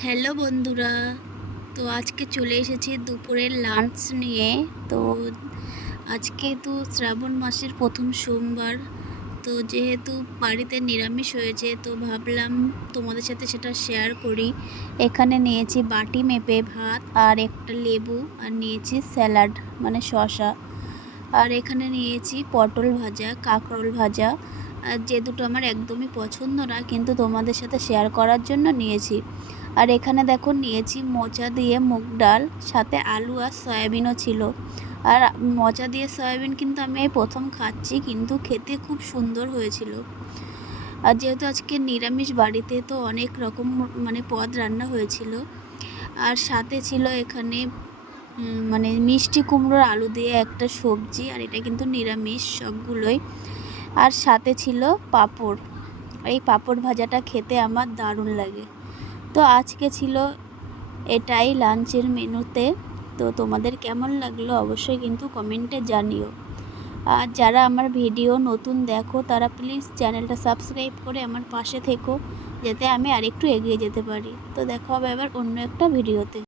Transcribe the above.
Hello বন্ধুরা, তো আজকে চলে এসেছি দুপুরের লাঞ্চ নিয়ে। তো আজকে তো শ্রাবণ মাসের প্রথম সোমবার, তো যেহেতু বাড়িতে নিরামিষ হয়েছে, তো ভাবলাম তোমাদের সাথে সেটা শেয়ার করি। এখানে নিয়েছি বাটি মেপে ভাত আর একটা লেবু আর নিয়েছি স্যালাড মানে শসা। আর এখানে নিয়েছি পটল ভাজা, কাঁকরোল ভাজা। আর যে দুটো আমার একদমই পছন্দ না, কিন্তু তোমাদের সাথে শেয়ার করার জন্য নিয়েছি। আর এখানে দেখো নিয়েছি মোচা দিয়ে মুগ ডাল, সাথে আলু আর সয়াবিনও ছিল। আর মোচা দিয়ে সয়াবিন কিন্তু আমি এই প্রথম খাচ্ছি, কিন্তু খেতে খুব সুন্দর হয়েছিল। আর যেহেতু আজকে নিরামিষ বাড়িতে, তো অনেক রকম মানে পদ রান্না হয়েছিল। আর সাথে ছিল এখানে মানে মিষ্টি কুমড়োর আলু দিয়ে একটা সবজি, আর এটা কিন্তু নিরামিষ সবগুলোই। আর সাথে ছিল পাঁপড়। এই পাঁপড় ভাজাটা খেতে আমার দারুণ লাগে। তো আজকে ছিল এটাই লাঞ্চের মেনুতে। তো তোমাদের কেমন লাগল অবশ্যই কিন্তু কমেন্টে জানিও। আর যারা আমার ভিডিও নতুন দেখো, তারা প্লিজ চ্যানেলটা সাবস্ক্রাইব করে আমার পাশে থেকো, যাতে আমি আরেকটু এগিয়ে যেতে পারি। তো দেখা হবে আবার অন্য একটা ভিডিওতে।